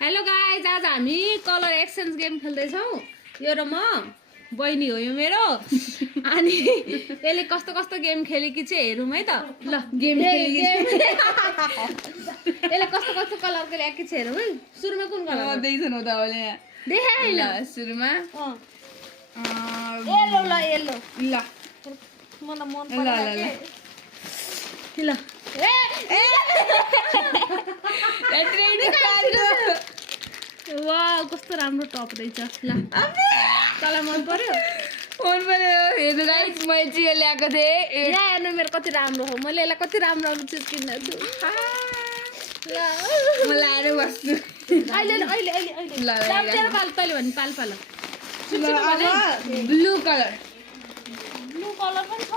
Hello guys, आज हामी colour exchange game खेल्दैछौँ। यो र म बहिनी हो यो मेरो। अनि यसले कस्तो कस्तो गेम खेलेकी चाहिँ हेरौँ है त। ल गेम यसले कस्तो कस्तो कलरको ल्याएकी छ हेरौँ है। सुरुमा कुन कलर देख्छन् उताले देखाइ ल सुरुमा येल्लो ल येल्लो ल मलाई मन ल पर्छ ल ल वाउ कस्तो राम्रो टप रहेछ। ल तँलाई मन पर्यो? फोन पर्यो हेर्नु गाइस मैले चाहिँ यो ल्याएको थिएँ यहाँ हेर्नु मेरो कति राम्रो हो। मैले यसलाई कति राम्रो राम्रो चिज किनेको छु। ल म लाएर बस्छु अहिले अहिले अहिले अहिले ल, ल, ल। तेरो पाल तैँले भने पाल पाल ब्लू कलर ब्लू कलर पनि छ।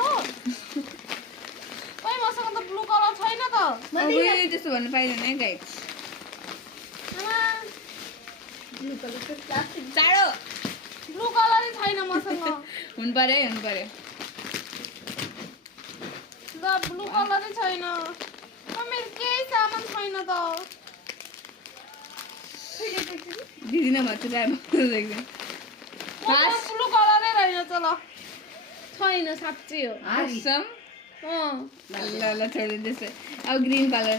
ओइ मसँग त ब्लू कलर छैन त। त्यस्तो भन्नु पाइँदैन है गाइस ब्लू कलर चाहिँ प्लास्टिक चाँडो ब्लू कलरै छैन मसँग। हुनु पर्यो है हुनु पर्यो ल ब्लू कलरै छैन। मेरो केही सामान छैन त। दिदिन भन्छु ब्लू कलरै रहेछ। ल छैन साँच्चै हो। आसम अँ ल ल छोडिदिँदैछ अब ग्रिन कलर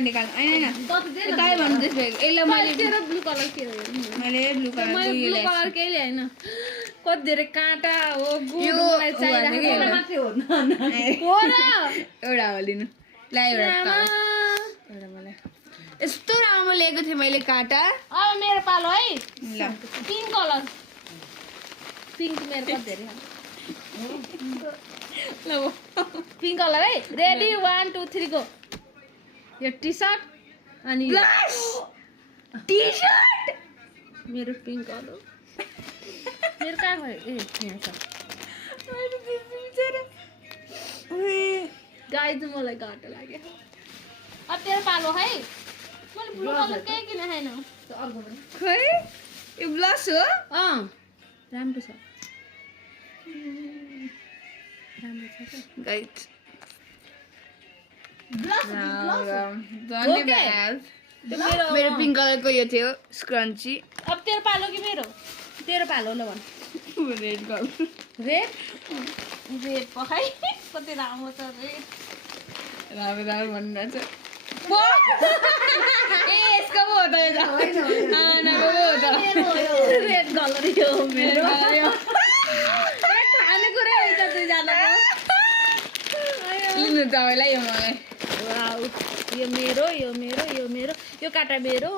निकाल्नु होइन तपाईँ भन्नु त्यसो यसलाई मैले तेरो ब्लू कलर के हो? मैले ब्लू कलर मैले ब्लू कलर केही ल्याएन। कति धेरै काँटा हो यो गुडलाई चाहिरहेको हो र। एउटा हो लिनु ल एउटा आमा। एउटा मलाई यस्तो राम्रो लिएको थिएँ मैले काँटा अब मेरो पालो है। ल पिङ्क कलर पिङ्क मेरो कति धेरै ल पिङ्क कलर है। Ready 1 2 3 go. यो टी सर्ट अनि यो टी सर्ट मेरो पिङ्क कलर मेरो कहाँ गयो? ए यहाँ छ। गाई चाहिँ मलाई घाटो लाग्यो। अब तेरो पालो है। मैले ब्लू कलर केही किने छैन। खै यो ब्लस हो अँ राम्रो छ राम्रो छ त। गाइस मेरो मेरो पिङ्क कलरको यो थियो स्क्रन्ची अब तेरो पालो कि मेरो? तेरो पालो ल भन्। रेड कलर रेड रेड पखाइ कति राम्रो छ रेड। राम्रो राम्रो भन्नुहुन्छ ए यसको पो हो त यो त आनाको पो हो त रेड कलर यो मेरो खानेकुरै रहेछ दुईजनाको। लिनु तपाईँलाई यो मलाई वाउ यो मेरो यो मेरो यो मेरो यो काँटा मेरो